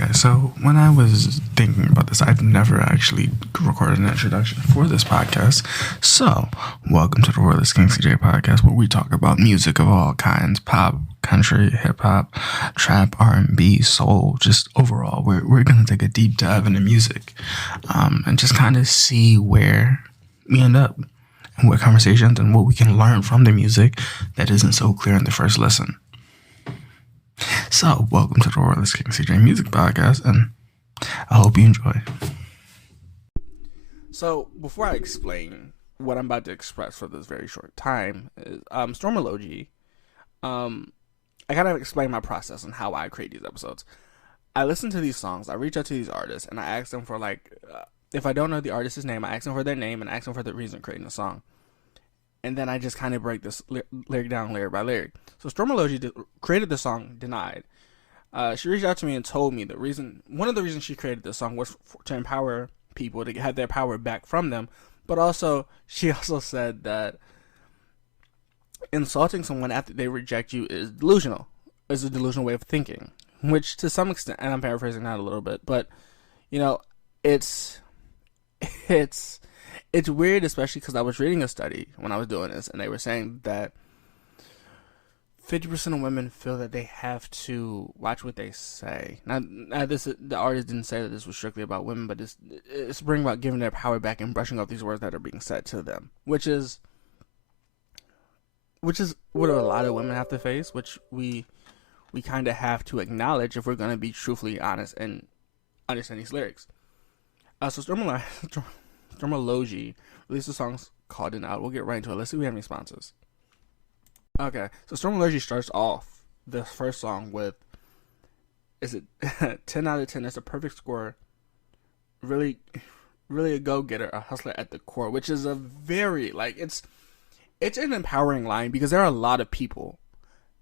Okay, so when I was thinking about this, I've never actually recorded an introduction for this podcast. So, welcome to the Kingcj03 Podcast, where we talk about music of all kinds: pop, country, hip hop, trap, R&B, soul. Just overall, we're gonna take a deep dive into music, and just kind of see where we end up, and what conversations and what we can learn from the music that isn't so clear in the first listen. So, welcome to the Kingcj03 Music Podcast, and I hope you enjoy. So, before I explain what I'm about to express for this very short time, is Stormologee. I kind of explain my process and how I create these episodes. I listen to these songs, I reach out to these artists, and I ask them for, if I don't know the artist's name, I ask them for their name and I ask them for the reason creating the song. And then I just kind of break this lyric down lyric by lyric. So Stormologee created the song Denied. She reached out to me and told me one of the reasons she created this song was to empower people, to have their power back from them. But also, she also said that insulting someone after they reject you is delusional. It's a delusional way of thinking. Which, to some extent, and I'm paraphrasing that a little bit, but, it's weird, especially because I was reading a study when I was doing this, and they were saying that 50% of women feel that they have to watch what they say. Now the artist didn't say that this was strictly about women, but it's bringing about giving their power back and brushing off these words that are being said to them, which is what a lot of women have to face, which we kind of have to acknowledge if we're going to be truthfully honest and understand these lyrics. So Stormologee released a song called Denied. We'll get right into it. Let's see if we have any sponsors. Okay, so Stormologee starts off the first song with, 10 out of 10? That's a perfect score. Really, really a go-getter, a hustler at the core, which is a very, it's an empowering line, because there are a lot of people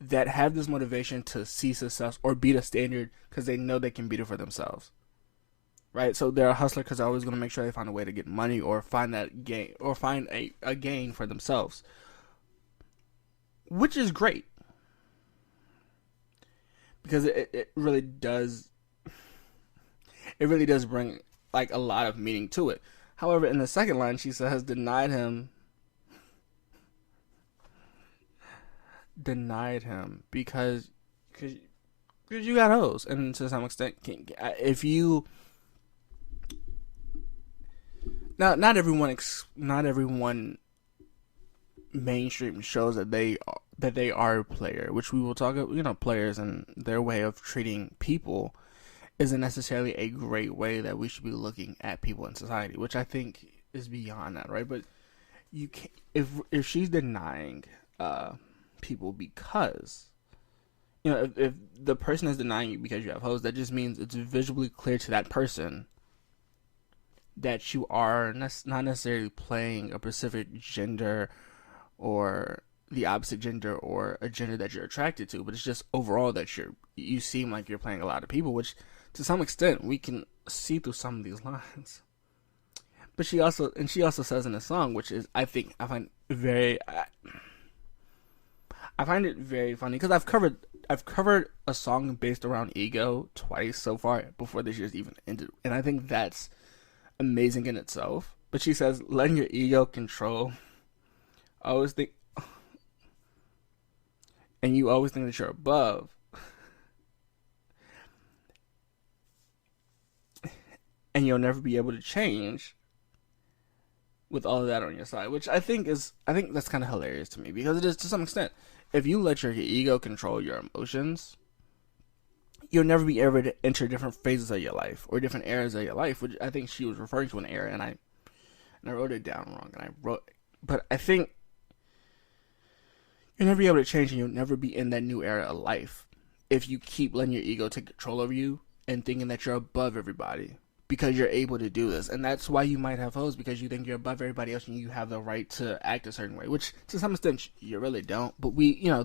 that have this motivation to see success or beat a standard because they know they can beat it for themselves. Right, so they're a hustler because they're always going to make sure they find a way to get money or find that gain or find a gain for themselves, which is great, because it really does bring a lot of meaning to it. However, in the second line, she says denied him because you got hoes, and to some extent, if you. Now, not everyone mainstream shows that they are a player, which we will talk about. Players and their way of treating people isn't necessarily a great way that we should be looking at people in society, which I think is beyond that, right? But you can't, if she's denying people because if the person is denying you because you have hoes, that just means it's visually clear to that person that you are not necessarily playing a specific gender or the opposite gender or a gender that you're attracted to, but it's just overall that you seem like you're playing a lot of people, which to some extent we can see through some of these lines. But she also says in the song, which is I find it very funny, because I've covered a song based around ego twice so far before this year's even ended, and I think that's amazing in itself. But she says, letting your ego control, and you always think that you're above, and you'll never be able to change with all of that on your side, which I think that's kind of hilarious to me, because it is to some extent. If you let your ego control your emotions, you'll never be able to enter different phases of your life or different eras of your life, which I think she was referring to an era, and I wrote it down wrong. But I think you'll never be able to change, and you'll never be in that new era of life if you keep letting your ego take control over you and thinking that you're above everybody because you're able to do this. And that's why you might have hoes, because you think you're above everybody else and you have the right to act a certain way, which to some extent you really don't. But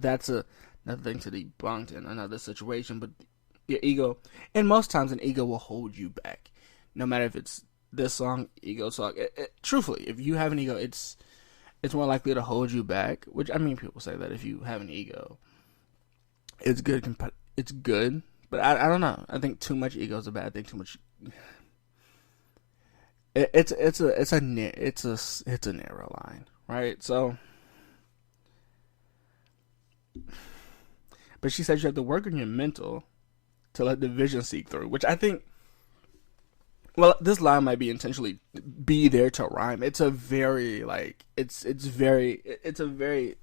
that's another thing to debunk in another situation. But your ego, and most times an ego will hold you back, no matter if it's this song, ego song. Truthfully, if you have an ego, it's more likely to hold you back. Which, I mean, people say that if you have an ego, it's good But I don't know. I think too much ego is a bad thing. Too much. It's a narrow line, right? So, but she said you have to work on your mental to let the vision seek through, which I think. Well, this line might be intentionally be there to rhyme. It's a very it's a very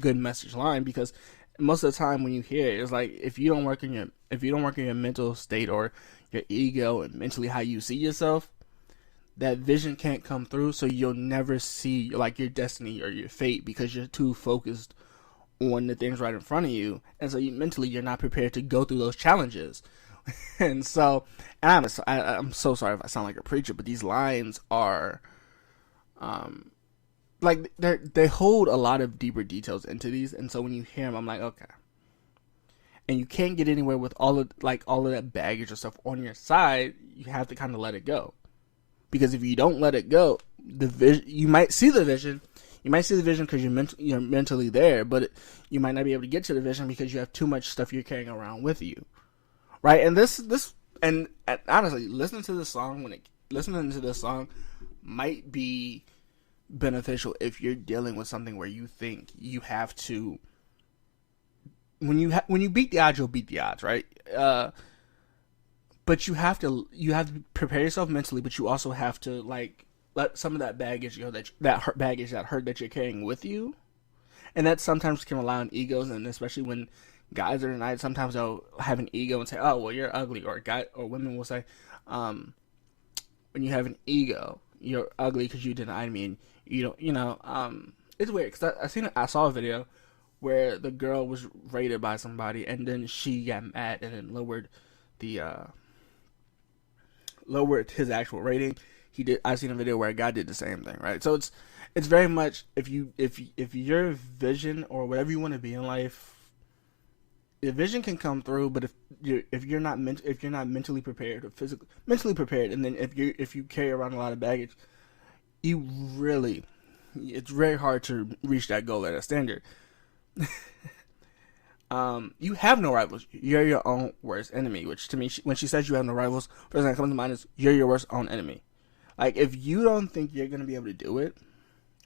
good message line, because most of the time when you hear it, it's like if you don't work on your mental state or your ego and mentally how you see yourself, that vision can't come through. So you'll never see like your destiny or your fate, because you're too focused on the things right in front of you, and so you're not prepared to go through those challenges. And so, and I'm so sorry if I sound like a preacher, but these lines are, like they hold a lot of deeper details into these, and so when you hear them, I'm like, okay. And you can't get anywhere with all of that baggage or stuff on your side. You have to kind of let it go, because if you don't let it go, you might see the vision. You might see the vision because you're mentally there, but you might not be able to get to the vision because you have too much stuff you're carrying around with you. Right, and and honestly, listening to this song might be beneficial if you're dealing with something where you think you have to. When you beat the odds, you'll beat the odds, right? But you have to prepare yourself mentally, but you also have to like let some of that baggage go, that hurt that you're carrying with you, and that sometimes can rely on egos, and especially when guys are denied, sometimes they'll have an ego and say, "Oh, well, you're ugly," or women will say, "When you have an ego, you're ugly because you denied me," and you don't, it's weird because I saw a video where the girl was rated by somebody, and then she got mad and then lowered his actual rating. I've seen a video where a guy did the same thing, right? So it's very much if your vision or whatever you want to be in life. The vision can come through, but if you're not mentally prepared or mentally prepared, and then if you carry around a lot of baggage, it's very hard to reach that goal at a standard. You have no rivals. You're your own worst enemy. Which to me, when she says you have no rivals, first thing that comes to mind is you're your worst own enemy. Like if you don't think you're gonna be able to do it,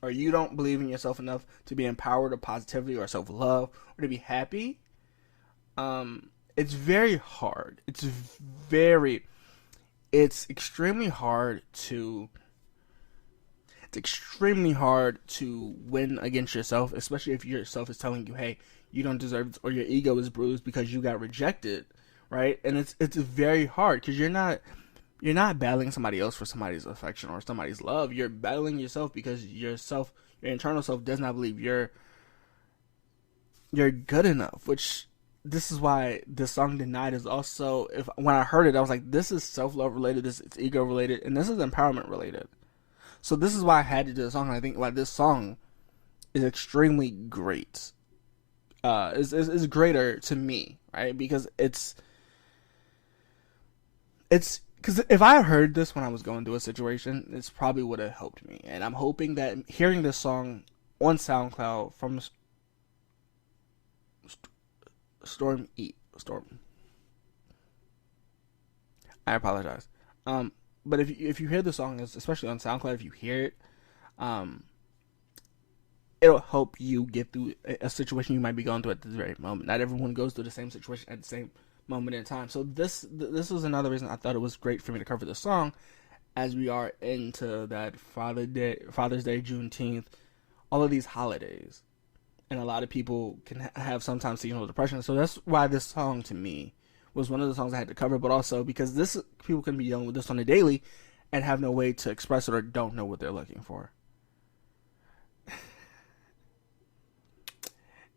or you don't believe in yourself enough to be empowered or positivity or self-love or to be happy. It's very hard. It's extremely hard to win against yourself, especially if yourself is telling you, hey, you don't deserve it, or your ego is bruised because you got rejected, right? And it's very hard because you're not battling somebody else for somebody's affection or somebody's love. You're battling yourself because your internal self does not believe you're good enough, which this is why this song Denied is also, when I heard it, I was like, this is self-love related, it's ego related, and this is empowerment related. So this is why I had to do the song, and I think why this song is extremely great. Is greater to me, right? Because it's because if I heard this when I was going through a situation, this probably would have helped me. And I'm hoping that hearing this song on SoundCloud from Storm. I apologize. But if you hear the song, especially on SoundCloud, if you hear it, it'll help you get through a situation you might be going through at this very moment. Not everyone goes through the same situation at the same moment in time. So this was another reason I thought it was great for me to cover this song, as we are into that Father's Day, Juneteenth, all of these holidays. And a lot of people can have sometimes seasonal depression. So that's why this song, to me, was one of the songs I had to cover. But also because people can be dealing with this on a daily and have no way to express it or don't know what they're looking for.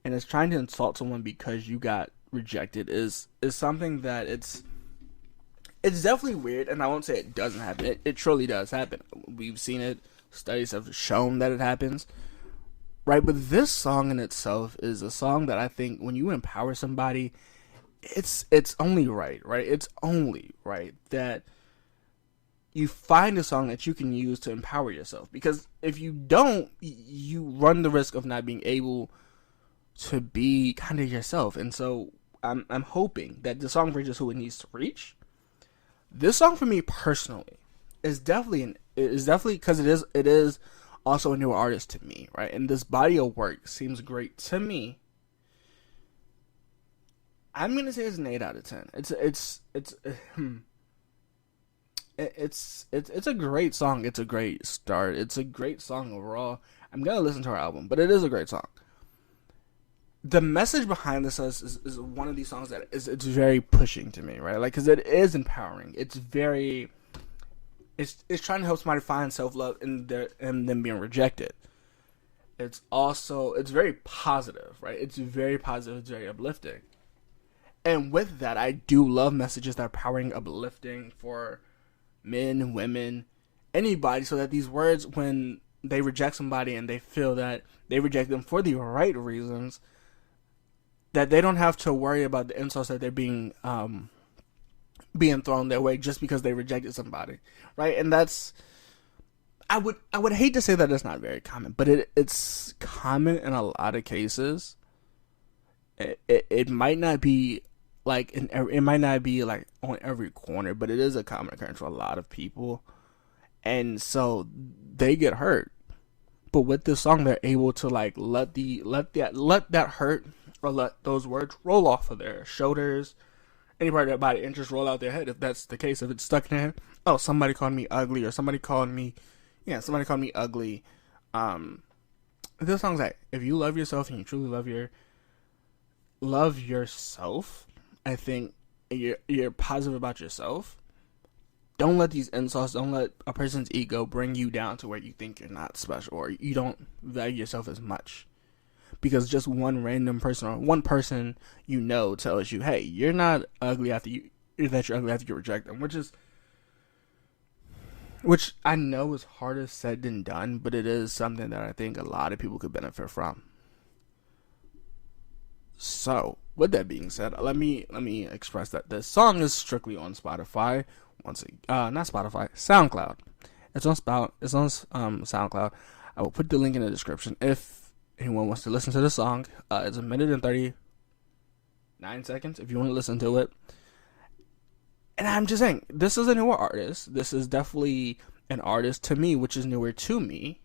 And it's trying to insult someone because you got rejected is something that it's definitely weird. And I won't say it doesn't happen. It truly does happen. We've seen it. Studies have shown that it happens. Right, but this song in itself is a song that I think when you empower somebody, it's only right? It's only right that you find a song that you can use to empower yourself. Because if you don't, you run the risk of not being able to be kind of yourself. And so I'm hoping that the song reaches who it needs to reach. This song for me personally is definitely because it is also a newer artist to me, right? And this body of work seems great to me. I'm gonna say it's an 8 out of 10. It's a great song. It's a great start. It's a great song overall. I'm gonna listen to her album, but it is a great song. The message behind this is one of these songs that it's very pushing to me, right? Like, because it is empowering. It's trying to help somebody find self-love and them being rejected. It's very positive, right? It's very positive. It's very uplifting. And with that, I do love messages that are empowering, uplifting for men, women, anybody, so that these words, when they reject somebody and they feel that they reject them for the right reasons, that they don't have to worry about the insults that they're being thrown their way just because they rejected somebody, right? And that's, I would hate to say that it's not very common, but it's common in a lot of cases. It might not be like it might not be like on every corner, but it is a common occurrence for a lot of people, and so they get hurt. But with this song, they're able to like let that hurt, or let those words roll off of their shoulders, any part of their body, and just roll out their head. If that's the case, if it's stuck in their head, oh, somebody called me ugly, or somebody called me ugly. This song's like, if you love yourself and you truly love yourself, I think you're positive about yourself. Don't let these insults, don't let a person's ego bring you down to where you think you're not special or you don't value yourself as much. Because just one random person or one person tells you, hey, you're not ugly after you reject them, which I know is harder said than done, but it is something that I think a lot of people could benefit from. So, with that being said, let me express that this song is strictly on Spotify. Not Spotify, SoundCloud. It's on SoundCloud. I will put the link in the description if anyone wants to listen to the song. It's 1 minute and 39 seconds if you want to listen to it. And I'm just saying, this is a newer artist. This is definitely an artist to me, which is newer to me.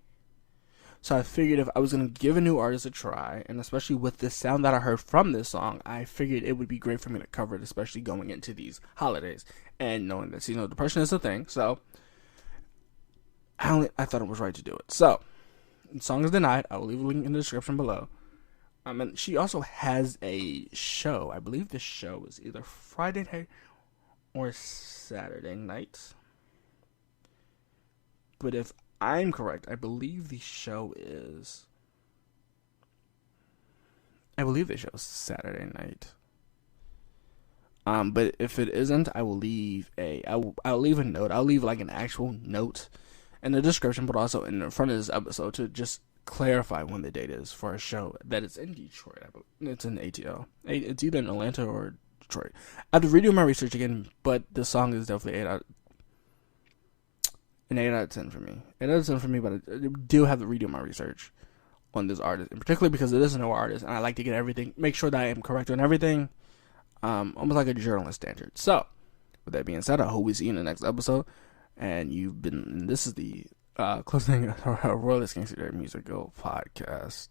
So I figured if I was going to give a new artist a try, and especially with the sound that I heard from this song, I figured it would be great for me to cover it, especially going into these holidays and knowing that seasonal depression is a thing. So I thought it was right to do it. So the song is Denied. I will leave a link in the description below. And she also has a show. I believe this show is either Friday night or Saturday night. But if I'm correct, I believe the show is Saturday night. But if it isn't, I'll leave a note. I'll leave like an actual note in the description, but also in the front of this episode to just clarify when the date is for a show that is in Detroit. It's in ATL. It's either in Atlanta or Detroit. I have to redo my research again, but the song is definitely an 8 out of 10 for me. 8 out of 10 for me, but I do have to redo my research on this artist, and particularly because it is a new artist, and I like to make sure that I am correct on everything, almost like a journalist standard. So, with that being said, I hope we see you in the next episode, and this is the closing of our Kingcj03 Music Podcast.